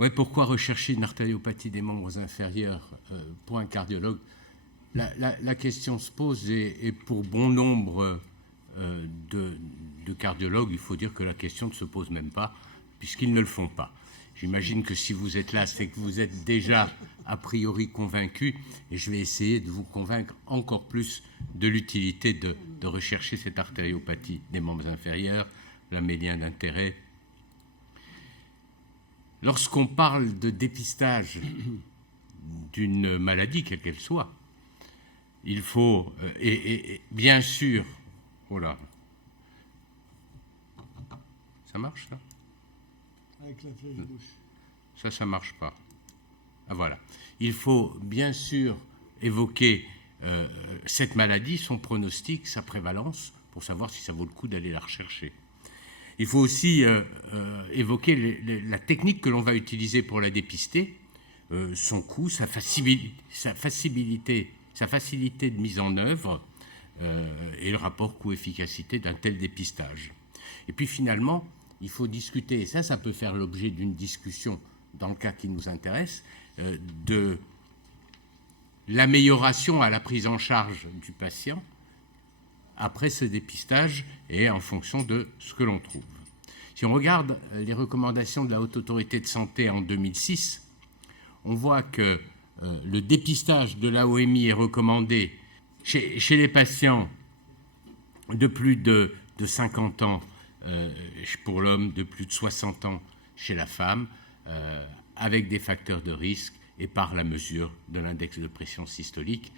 Ouais, pourquoi rechercher une artériopathie des membres inférieurs pour un cardiologue? La question se pose et pour bon nombre de cardiologues, il faut dire que la question ne se pose même pas, puisqu'ils ne le font pas. J'imagine que si vous êtes là, c'est que vous êtes déjà a priori convaincu, et je vais essayer de vous convaincre encore plus de l'utilité de rechercher cette artériopathie des membres inférieurs, la met lien d'intérêt. Lorsqu'on parle de dépistage d'une maladie, quelle qu'elle soit, il faut, et bien sûr, oh là, ça marche ça? Avec la flèche gauche. Ça marche pas. Ah voilà. Il faut bien sûr évoquer cette maladie, son pronostic, sa prévalence, pour savoir si ça vaut le coup d'aller la rechercher. Il faut aussi évoquer la technique que l'on va utiliser pour la dépister, son coût, sa facilité de mise en œuvre et le rapport coût-efficacité d'un tel dépistage. Et puis finalement, il faut discuter, et ça peut faire l'objet d'une discussion dans le cas qui nous intéresse, de l'amélioration à la prise en charge du patient après ce dépistage et en fonction de ce que l'on trouve. Si on regarde les recommandations de la Haute Autorité de Santé en 2006, on voit que le dépistage de l'AOMI est recommandé chez les patients de plus de 50 ans pour l'homme, de plus de 60 ans chez la femme, avec des facteurs de risque et par la mesure de l'index de pression systolique.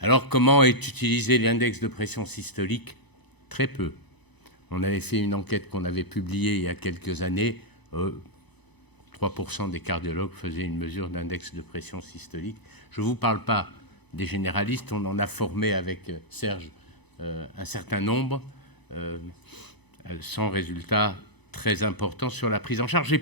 Alors, comment est utilisé l'index de pression systolique? Très peu. On avait fait une enquête qu'on avait publiée il y a quelques années. 3% des cardiologues faisaient une mesure d'index de pression systolique. Je ne vous parle pas des généralistes. On en a formé avec Serge un certain nombre, sans résultat très important sur la prise en charge. Et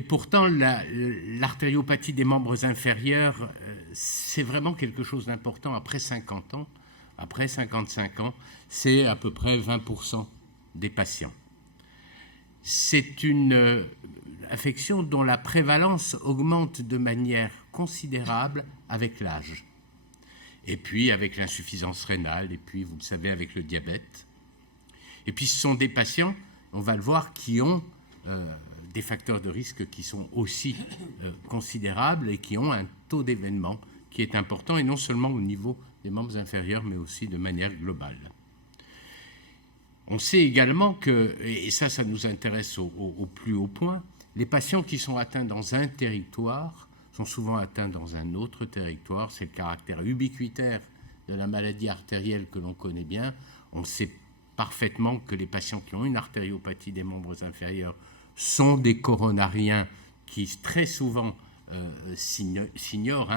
pourtant, l'artériopathie des membres inférieurs, c'est vraiment quelque chose d'important après 50 ans. Après 55 ans, c'est à peu près 20% des patients. C'est une affection dont la prévalence augmente de manière considérable avec l'âge. Et puis avec l'insuffisance rénale, et puis, vous le savez, avec le diabète. Et puis ce sont des patients, on va le voir, qui ont des facteurs de risque qui sont aussi considérables et qui ont un taux d'événement qui est important, et non seulement au niveau des membres inférieurs, mais aussi de manière globale. On sait également que, et ça nous intéresse au plus haut point, les patients qui sont atteints dans un territoire sont souvent atteints dans un autre territoire. C'est le caractère ubiquitaire de la maladie artérielle que l'on connaît bien. On sait parfaitement que les patients qui ont une artériopathie des membres inférieurs sont des coronariens qui très souvent s'ignorent.